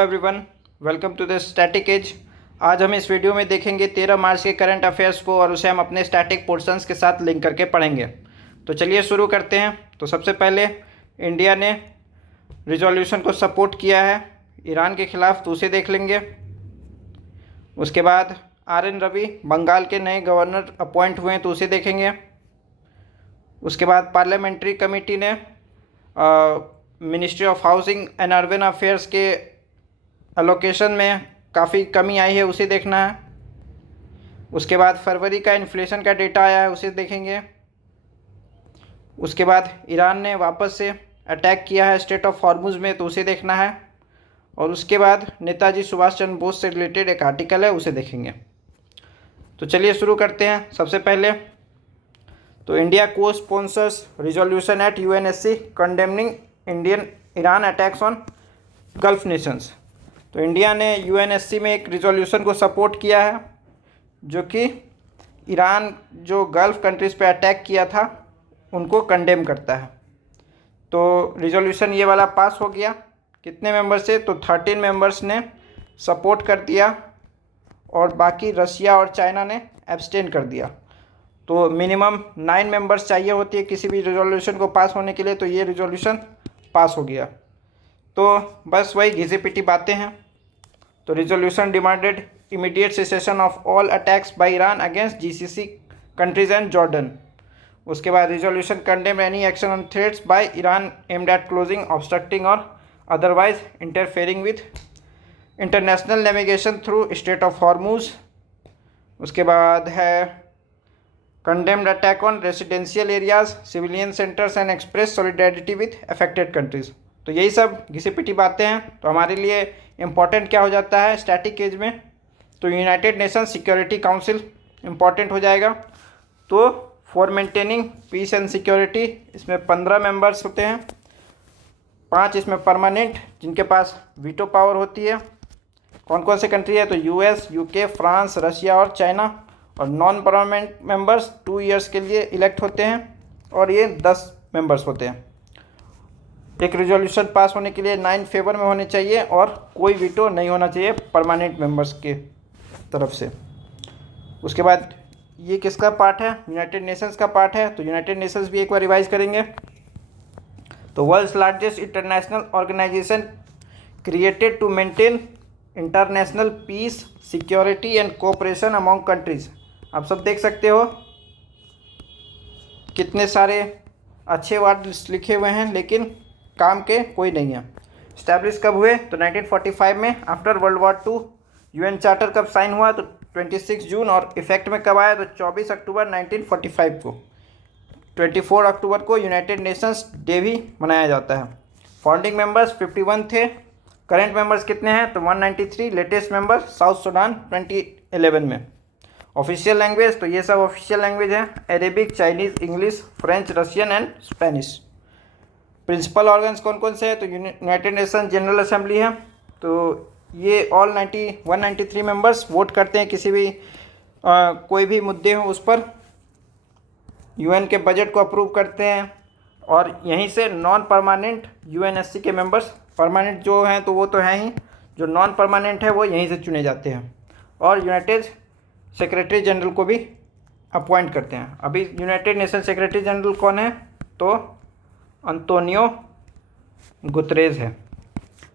Everyone, welcome to the static edge. आज हम इस वीडियो में देखेंगे 13 मार्च के करंट अफेयर्स को और उसे हम अपने स्टैटिक पोर्शंस के साथ लिंक करके पढ़ेंगे। तो चलिए शुरू करते हैं। तो सबसे पहले इंडिया ने रिजोल्यूशन को सपोर्ट किया है ईरान के खिलाफ, तो उसे देख लेंगे। उसके बाद RN रवि बंगाल के नए गवर्नर अपॉइंट हुए हैं, तो उसे देखेंगे। उसके बाद पार्लियामेंट्री कमेटी ने ministry of housing and urban affairs के अलोकेशन में काफ़ी कमी आई है, उसे देखना है। उसके बाद फरवरी का इन्फ्लेशन का डेटा आया है, उसे देखेंगे। उसके बाद ईरान ने वापस से अटैक किया है स्ट्रेट ऑफ हॉर्मुज में, तो उसे देखना है। और उसके बाद नेताजी सुभाष चंद्र बोस से रिलेटेड एक आर्टिकल है, उसे देखेंगे। तो चलिए शुरू करते हैं। सबसे पहले तो इंडिया को sponsors resolution at UNSC condemning Iran attacks on Gulf nations. तो इंडिया ने UNSC में एक रिजोल्यूशन को सपोर्ट किया है जो कि ईरान जो गल्फ कंट्रीज़ पे अटैक किया था उनको कंडेम करता है। तो रिजोल्यूशन ये वाला पास हो गया। कितने मेंबर्स से? तो 13 मेंबर्स ने सपोर्ट कर दिया और बाकी रशिया और चाइना ने एब्सटेन कर दिया। तो मिनिमम 9 मेंबर्स चाहिए होती है किसी भी रिजोल्यूशन को पास होने के लिए, तो ये रिजोल्यूशन पास हो गया। तो बस वही घिसी पिटी बातें हैं। तो resolution demanded immediate cessation of all attacks by Iran against GCC countries and Jordan. उसके बाद resolution condemn any action on threats by Iran aimed at closing, obstructing or otherwise interfering with international navigation through strait of Hormuz. उसके बाद है condemned attack on residential areas, civilian centres and express solidarity with affected countries. तो यही सब घिसी पिटी बातें हैं। तो हमारे लिए इम्पॉर्टेंट क्या हो जाता है स्टैटिक एज में? तो United Nation Security Council important हो जाएगा। तो for maintaining peace and security इसमें 15 मेंबर्स होते हैं, 5 इसमें परमानेंट जिनके पास वीटो पावर होती है। कौन कौन से कंट्री है? तो US, UK, फ्रांस, रशिया और चाइना। और नॉन परमानेंट मेंबर्स 2 ईयर्स के लिए इलेक्ट होते हैं और ये 10 मेंबर्स होते हैं। एक रिजोल्यूशन पास होने के लिए 9 फेवर में होने चाहिए और कोई वीटो नहीं होना चाहिए परमानेंट मेंबर्स के तरफ से। उसके बाद ये किसका पार्ट है? यूनाइटेड नेशंस का पार्ट है। तो यूनाइटेड नेशंस भी एक बार रिवाइज करेंगे। तो world's largest international organization created to maintain international peace, security and cooperation among countries. आप सब देख सकते हो कितने सारे अच्छे वर्ड लिखे हुए हैं लेकिन काम के कोई नहीं है। इस्टेब्लिश कब हुए? तो 1945 में after world war 2। UN charter कब साइन हुआ? तो 26 जून। और इफेक्ट में कब आया? तो 24 अक्टूबर 1945 को। 24 अक्टूबर को यूनाइटेड नेशंस डे भी मनाया जाता है। फाउंडिंग मेंबर्स 51 थे। करंट मेंबर्स कितने हैं? तो 193। लेटेस्ट मेंबर साउथ सूडान 2011 में। ऑफिशियल लैंग्वेज, तो ये सब ऑफिशियल लैंग्वेज है, Arabic, Chinese, English, French, Russian and Spanish. Principal organs कौन कौन से हैं? तो यूनाइटेड नेशन जनरल असेंबली है। तो ये ऑल 193 मेंबर्स वोट करते हैं किसी भी कोई भी मुद्दे हो उस पर। UN के बजट को अप्रूव करते हैं और यहीं से नॉन परमानेंट UNSC के मेंबर्स, परमानेंट जो हैं तो वो तो हैं ही, जो नॉन परमानेंट है वो यहीं से चुने जाते हैं। और यूनाइटेड सेक्रेटरी जनरल को भी अपॉइंट करते हैं। अभी यूनाइटेड नेशन सेक्रेटरी जनरल कौन है? तो अंतोनियो गुतरेज है।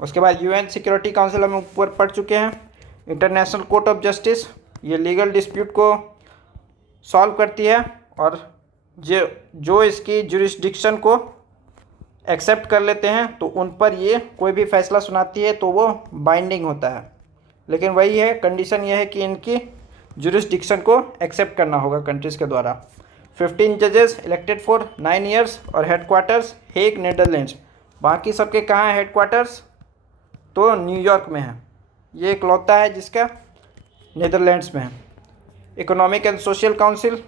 उसके बाद UN सिक्योरिटी काउंसिल हम ऊपर पढ़ चुके हैं। इंटरनेशनल कोर्ट ऑफ जस्टिस, ये लीगल डिस्प्यूट को सॉल्व करती है और जो इसकी जुरिस्डिक्शन को एक्सेप्ट कर लेते हैं तो उन पर ये कोई भी फैसला सुनाती है तो वो बाइंडिंग होता है। लेकिन वही है, कंडीशन ये है कि इनकी जुरिस्डिक्शन को एक्सेप्ट करना होगा कंट्रीज़ के द्वारा। 15 जजेस इलेक्टेड फॉर 9 ईयर्स और हेडक्वार्टर्स हेग, नीदरलैंड्स। बाकी सबके कहाँ है हेडक्वार्टर्स? तो न्यूयॉर्क में है। ये इकलौता है जिसका नीदरलैंड्स में है। इकोनॉमिक एंड सोशल काउंसिल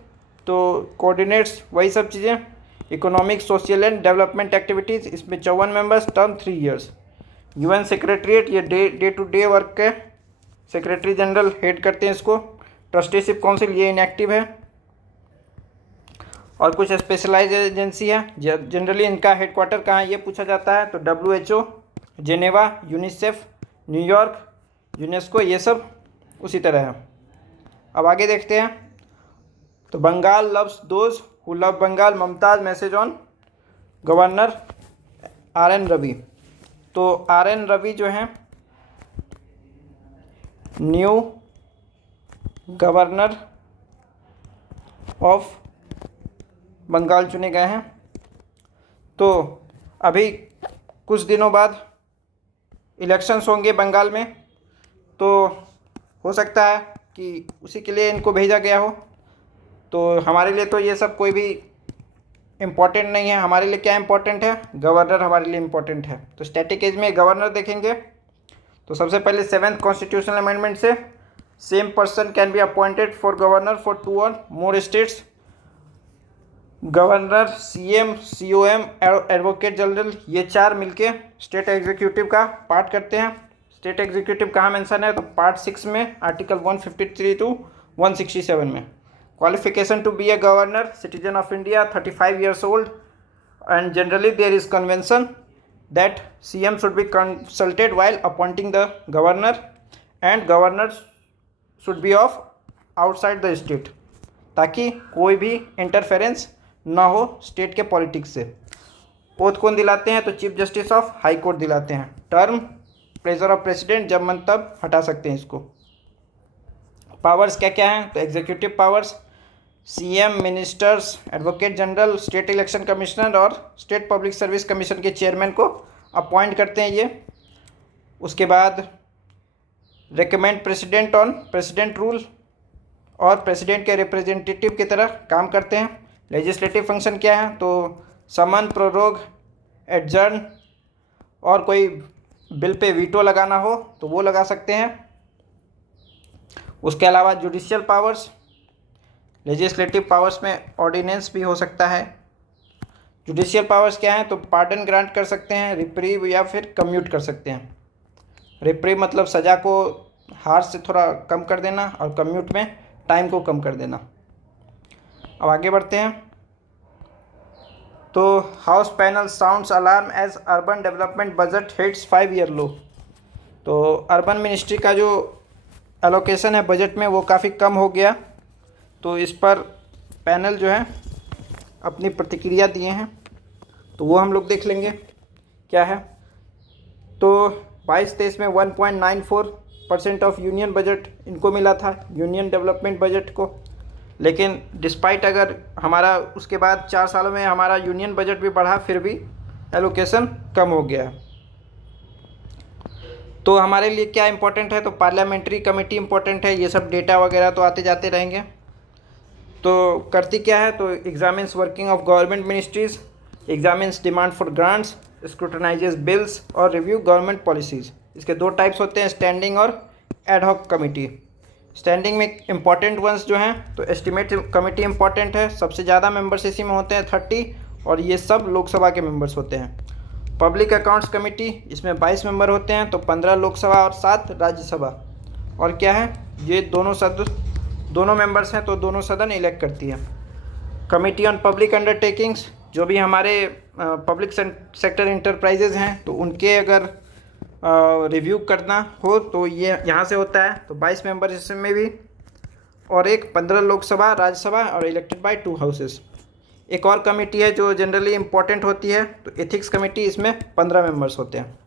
तो कोऑर्डिनेट्स वही सब चीज़ें, economic, social and development activities. इसमें 54 members, term 3 years. UN secretariat, ये डे टू डे वर्क के सेक्रेटरी जनरल हेड करते हैं इसको। ट्रस्टीशिप काउंसिल ये इनएक्टिव है। और कुछ स्पेशलाइज एजेंसी है, जनरली इनका हेडक्वार्टर कहाँ है ये पूछा जाता है। तो WHO, Geneva, UNICEF, New York, UNESCO, ये सब उसी तरह है। अब आगे देखते हैं। तो Bengal loves those who love Bengal, Mamata's message on governor R N. Ravi. तो आर.एन. रवि जो हैं न्यू गवर्नर ऑफ बंगाल चुने गए हैं। तो अभी कुछ दिनों बाद इलेक्शंस होंगे बंगाल में, तो हो सकता है कि उसी के लिए इनको भेजा गया हो। तो हमारे लिए तो ये सब कोई भी इम्पोर्टेंट नहीं है। हमारे लिए क्या इम्पोर्टेंट है? गवर्नर हमारे लिए इम्पोर्टेंट है। तो स्टैटिक एज में गवर्नर देखेंगे। तो सबसे पहले 7th कॉन्स्टिट्यूशनल अमेंडमेंट से same person can be appointed for governor for 2 और more states. Governor, CM, COM, advocate general, ये 4 मिलके स्टेट एग्जीक्यूटिव का पार्ट करते हैं। स्टेट एग्जीक्यूटिव कहाँ मेंशन है? तो पार्ट 6 में आर्टिकल 153 टू 167 में। Qualification to be a governor, citizen of India, 35 years old, and generally there is convention that CM should be consulted while appointing the governor, and governor should be of outside the state, ताकि कोई भी interference ना हो state के politics से। Oath कौन दिलाते हैं? तो chief justice of high court दिलाते हैं। टर्म प्लेजर ऑफ प्रेसिडेंट, जब मन तब हटा सकते हैं इसको। पावर्स क्या क्या हैं? तो executive powers CM, ministers, advocate general, state election commissioner और स्टेट पब्लिक सर्विस कमीशन के चेयरमैन को अपॉइंट करते हैं ये। उसके बाद recommend president on president rule, और प्रेसिडेंट के रिप्रेजेंटेटिव की तरह काम करते हैं। लेजिस्लेटिव फंक्शन क्या है? तो समन, प्रोरोग, एडजर्न, और कोई बिल पे वीटो लगाना हो तो वो लगा सकते हैं। उसके अलावा जुडिशियल पावर्स, लेजिस्लेटिव पावर्स में ऑर्डिनेंस भी हो सकता है। जुडिशियल पावर्स क्या है? तो पार्डन ग्रांट कर सकते हैं, रिप्रीव या फिर कम्यूट कर सकते हैं। रिप्रीव मतलब सज़ा को हार से थोड़ा कम कर देना, और कम्यूट में टाइम को कम कर देना। अब आगे बढ़ते हैं। तो house panel sounds alarm as urban development budget hits 5-year low. तो अर्बन मिनिस्ट्री का जो एलोकेशन है बजट में वो काफ़ी कम हो गया। तो इस पर पैनल जो है अपनी प्रतिक्रिया दिए हैं, तो वो हम लोग देख लेंगे क्या है। तो 22-23 में 1.94% ऑफ यूनियन बजट इनको मिला था, यूनियन डेवलपमेंट बजट को। लेकिन डिस्पाइट अगर हमारा उसके बाद 4 सालों में हमारा यूनियन बजट भी बढ़ा, फिर भी एलोकेशन कम हो गया। तो हमारे लिए क्या इम्पोर्टेंट है? तो पार्लियामेंट्री कमेटी इम्पोर्टेंट है। ये सब डेटा वगैरह तो आते जाते रहेंगे। तो करती क्या है? तो examines working of government ministries, examines demand for grants, scrutinises bills और रिव्यू गवर्नमेंट पॉलिसीज़। इसके 2 टाइप्स होते हैं, स्टैंडिंग और एडहॉक कमेटी। स्टैंडिंग में इम्पॉर्टेंट वंस जो हैं तो एस्टिमेट कमेटी इम्पॉर्टेंट है, सबसे ज़्यादा मेंबर्स इसी में होते हैं 30, और ये सब लोकसभा के मेंबर्स होते हैं। पब्लिक अकाउंट्स कमेटी, इसमें 22 मेंबर होते हैं, तो 15 लोकसभा और 7 राज्यसभा। और क्या है? ये दोनों मेंबर्स हैं, तो दोनों सदन इलेक्ट करती है। कमेटी ऑन पब्लिक अंडरटेकिंग्स, जो भी हमारे पब्लिक सेक्टर इंटरप्राइजेज हैं तो उनके अगर रिव्यू करना हो तो ये यहाँ से होता है। तो 22 मेंबर इसमें भी, और एक 15 लोकसभा, राज्यसभा और इलेक्टेड बाय 2 हाउसेस। एक और कमेटी है जो जनरली इम्पोर्टेंट होती है, तो एथिक्स कमेटी, इसमें 15 मेंबर्स होते हैं।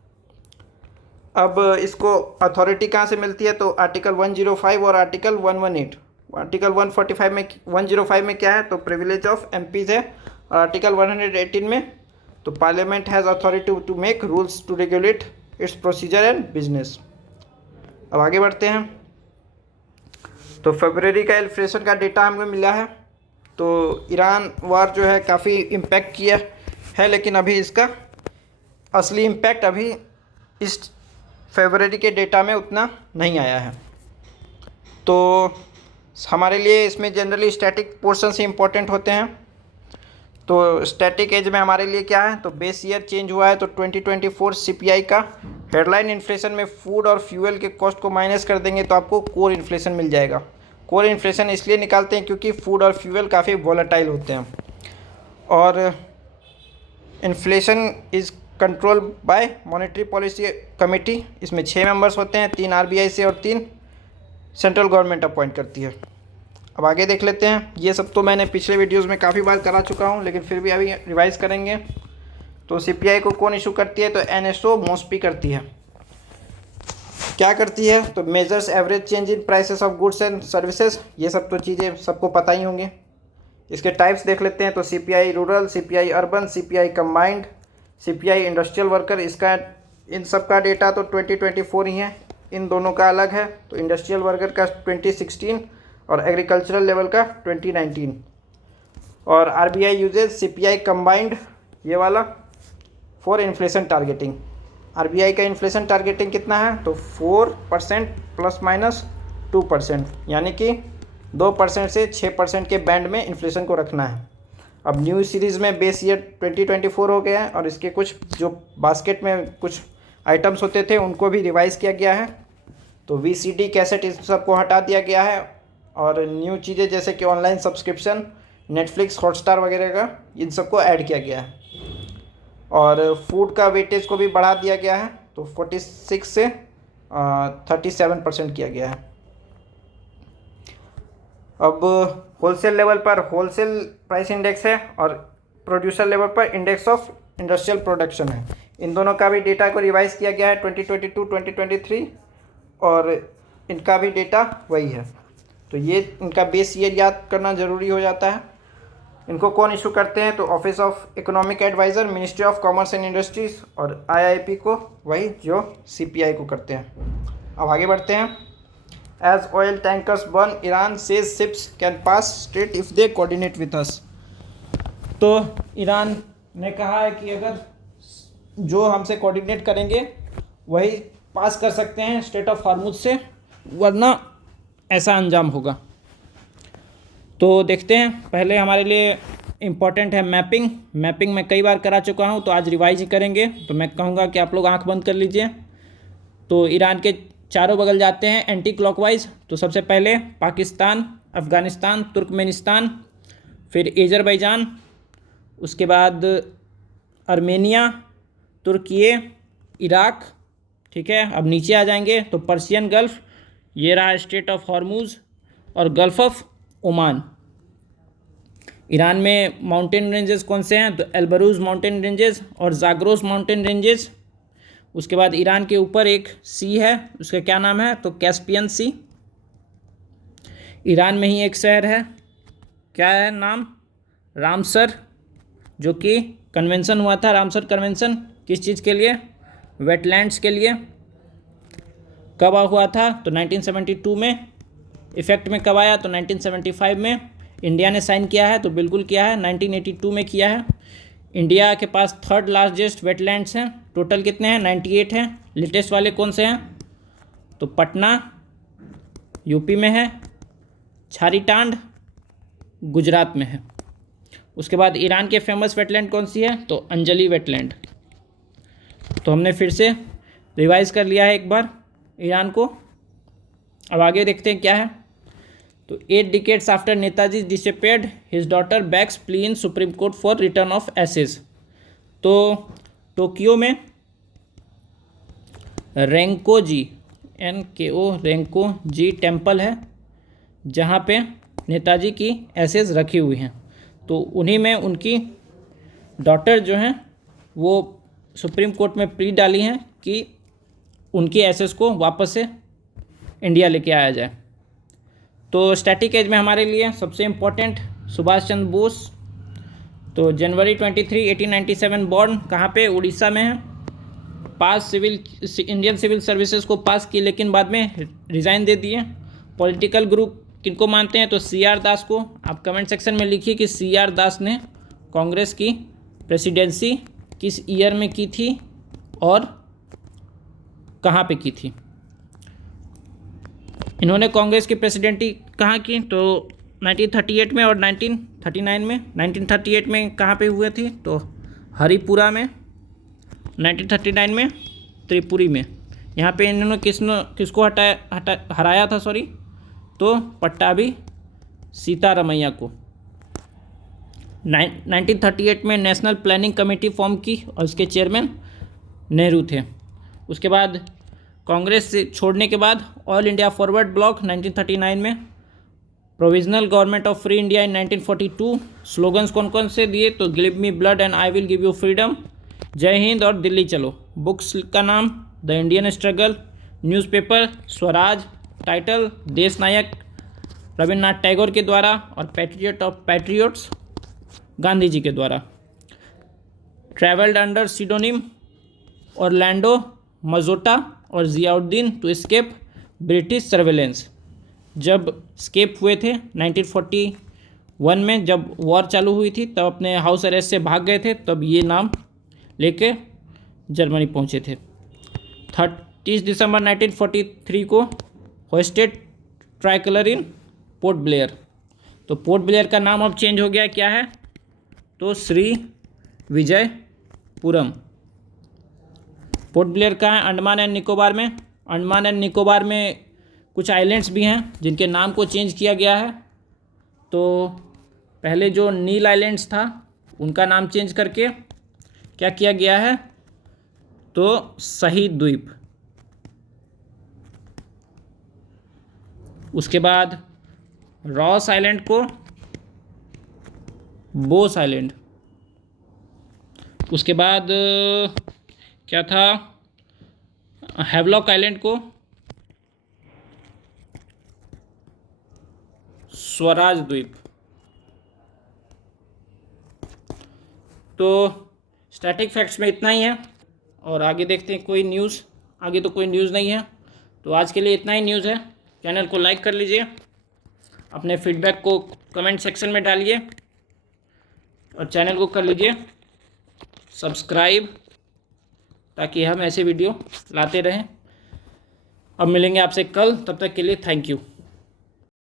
अब इसको अथॉरिटी कहाँ से मिलती है? तो आर्टिकल 105 और आर्टिकल 118। आर्टिकल 105 में क्या है? तो प्रिविलेज ऑफ एमपीज़ है, और आर्टिकल 118 में तो parliament has authority to make rules to regulate its procedure and business. अब आगे बढ़ते हैं। तो फरवरी का इन्फ्लेशन का डेटा हमें मिला है। तो ईरान वार जो है काफ़ी इम्पैक्ट किया है, लेकिन अभी इसका असली इम्पैक्ट अभी इस फरवरी के डेटा में उतना नहीं आया है। तो हमारे लिए इसमें जनरली स्टैटिक पोर्शन से इम्पोर्टेंट होते हैं। तो स्टैटिक एज में हमारे लिए क्या है? तो बेस ईयर चेंज हुआ है, तो 2024 सीपीआई का हेडलाइन इन्फ्लेशन में फूड और फ्यूल के कॉस्ट को माइनस कर देंगे तो आपको कोर इन्फ्लेशन मिल जाएगा। कोर इन्फ्लेशन इसलिए निकालते हैं क्योंकि फूड और फ्यूल काफ़ी वॉलेटाइल होते हैं, और inflation is control by monetary policy committee, इसमें 6 मेंबर्स होते हैं, 3 आरबीआई से और 3 सेंट्रल गवर्नमेंट अपॉइंट करती है। अब आगे देख लेते हैं। ये सब तो मैंने पिछले वीडियोस में काफ़ी बार करा चुका हूँ, लेकिन फिर भी अभी रिवाइज करेंगे। तो सीपीआई को कौन इशू करती है? तो एनएसओ मॉस्पी करती है। क्या करती है? तो measures average change in prices of goods and services. ये सब तो चीज़ें सबको पता ही होंगी। इसके टाइप्स देख लेते हैं। तो CPI rural, CPI urban, CPI combined, CPI industrial worker. इसका इन सब का डेटा तो 2024 ही है, इन दोनों का अलग है। तो इंडस्ट्रियल वर्कर का 2016 और एग्रीकल्चरल लेवल का 2019। और आरबीआई यूजेज सीपीआई कंबाइंड, ये वाला, फॉर इन्फ्लेशन टारगेटिंग। आरबीआई का इन्फ्लेशन टारगेटिंग कितना है? तो 4% ±2%, यानी कि 2% से 6% के बैंड में इन्फ्लेशन को रखना है। अब न्यू सीरीज़ में बेस ईयर 2024 हो गया है और इसके कुछ जो बास्केट में कुछ आइटम्स होते थे उनको भी रिवाइज़ किया गया है। तो वीसीडी, कैसेट, इस सब को हटा दिया गया है और न्यू चीज़ें जैसे कि ऑनलाइन सब्सक्रिप्शन, नेटफ्लिक्स, हॉटस्टार वगैरह का, इन सबको ऐड किया गया है। और फूड का वेटेज को भी बढ़ा दिया गया है, तो 46 से 37% किया गया है। अब होलसेल लेवल पर होलसेल प्राइस इंडेक्स है और प्रोड्यूसर लेवल पर इंडेक्स ऑफ इंडस्ट्रियल प्रोडक्शन है। इन दोनों का भी डेटा को रिवाइज किया गया है 2022, 2023 और इनका भी डेटा वही है। तो ये इनका बेस ईयर याद करना ज़रूरी हो जाता है। इनको कौन इशू करते हैं? तो office of economic adviser, ministry of commerce and industries और आईआईपी को, वही जो सीपीआई को करते हैं। अब आगे बढ़ते हैं। As oil tankers burn, Iran says ships can pass strait if they coordinate with us. तो ईरान ने कहा है कि अगर जो हमसे कोऑर्डिनेट करेंगे वही पास कर सकते हैं स्ट्रेट ऑफ हॉर्मुज से, वरना ऐसा अंजाम होगा। तो देखते हैं। पहले हमारे लिए इम्पॉर्टेंट है मैपिंग। मैपिंग मैं कई बार करा चुका हूँ, तो आज रिवाइज ही करेंगे। तो मैं कहूँगा कि आप लोग आंख बंद कर लीजिए। तो ईरान के चारों बगल जाते हैं एंटी क्लॉकवाइज। तो सबसे पहले पाकिस्तान, अफ़गानिस्तान, तुर्कमेनिस्तान, फिर अज़रबैजान, उसके बाद आर्मेनिया, तुर्की, इराक। ठीक है, अब नीचे आ जाएंगे तो पर्शियन गल्फ़, ये रहा स्ट्रेट ऑफ हॉर्मुज और गल्फ़ ऑफ ओमान। ईरान में माउंटेन रेंजेस कौन से हैं? तो एल्बरूज माउंटेन रेंजेस और ज़ाग्रोस माउंटेन रेंजेस। उसके बाद ईरान के ऊपर एक सी है, उसका क्या नाम है? तो कैस्पियन सी। ईरान में ही एक शहर है, क्या है नाम? रामसर, जो कि कन्वेंशन हुआ था, रामसर कन्वेंशन। किस चीज़ के लिए? वेटलैंड्स के लिए। कब हुआ था? तो 1972 में। इफ़ेक्ट में कब आया? तो 1975 में। इंडिया ने साइन किया है? तो बिल्कुल किया है, 1982 में किया है। इंडिया के पास थर्ड लार्जेस्ट वेटलैंड्स हैं। टोटल कितने हैं? 98 हैं। लेटेस्ट वाले कौन से हैं? तो पटना यूपी में है, छारीटांड गुजरात में है। उसके बाद ईरान के फेमस वेटलैंड कौन सी है? तो अंजली वेटलैंड। तो हमने फिर से रिवाइज कर लिया है एक बार ईरान को। अब आगे देखते हैं क्या है। तो 8 decades after Netaji disappeared, his daughter backs plea in Supreme Court for return of ashes. तो टोक्यो में रेंको-जी, NKO रेंको-जी टेम्पल है, जहाँ पे नेताजी की एसेज रखी हुई हैं। तो उन्हीं में उनकी डॉटर जो हैं वो सुप्रीम कोर्ट में प्ली डाली हैं कि उनकी एसेज को वापस से इंडिया लेके आया जाए। तो स्टैटिक एज में हमारे लिए सबसे इम्पोर्टेंट सुभाष चंद्र बोस। तो जनवरी 23, 1897 बॉर्न, कहाँ पे? उड़ीसा में है। पास इंडियन सिविल सर्विसेज को पास की, लेकिन बाद में रिज़ाइन दे दिए। पॉलिटिकल ग्रुप किनको मानते हैं? तो CR दास को। आप कमेंट सेक्शन में लिखिए कि CR दास ने कांग्रेस की प्रेसिडेंसी किस ईयर में की थी और कहाँ पे की थी। इन्होंने कांग्रेस की प्रेसिडेंटी कहाँ की? तो 1938 में और 1939 में। 1938 में कहाँ पे हुए थी? तो हरिपुरा में। 1939 में त्रिपुरी में। यहाँ पे इन्होंने किसको हराया था? तो पट्टाभी सीतारमैया को। 1938 में नेशनल प्लानिंग कमेटी फॉर्म की और उसके चेयरमैन नेहरू थे। उसके बाद कांग्रेस से छोड़ने के बाद ऑल इंडिया फॉरवर्ड ब्लॉक 1939 में, provisional government of free India in 1942। Slogans कौन कौन से दिए? तो give me blood and I will give you freedom, Jai Hind और दिल्ली चलो। बुक्स का नाम the Indian struggle, newspaper Swaraj, title Desh Nayak Rabindranath Tagore के द्वारा और patriot of patriots Gandhi ji के द्वारा। Travelled under pseudonym Orlando Mazzotta और Ziauddin to escape British surveillance. जब स्केप हुए थे 1941 में, जब वॉर चालू हुई थी, तब अपने हाउस अरेस्ट से भाग गए थे, तब ये नाम लेके जर्मनी पहुंचे थे। 30 दिसंबर 1943 को होस्टेड ट्राइकलर इन पोर्ट ब्लेयर। तो पोर्ट ब्लेयर का नाम अब चेंज हो गया, क्या है? तो श्री विजयपुरम। पोर्ट ब्लेयर कहाँ है? अंडमान एंड निकोबार में। अंडमान एंड निकोबार में कुछ आइलैंड्स भी हैं जिनके नाम को चेंज किया गया है। तो पहले जो नील आइलैंड्स था उनका नाम चेंज करके क्या किया गया है? तो शहीद द्वीप। उसके बाद रॉस आइलैंड को बोस आइलैंड। उसके बाद क्या था? हैवलॉक आइलैंड को स्वराज द्वीप। तो स्टैटिक फैक्ट्स में इतना ही है और आगे देखते हैं कोई न्यूज़। आगे तो कोई न्यूज़ नहीं है, तो आज के लिए इतना ही न्यूज़ है। चैनल को लाइक कर लीजिए, अपने फीडबैक को कमेंट सेक्शन में डालिए और चैनल को कर लीजिए सब्सक्राइब, ताकि हम ऐसे वीडियो लाते रहें। अब मिलेंगे आपसे कल, तब तक के लिए थैंक यू।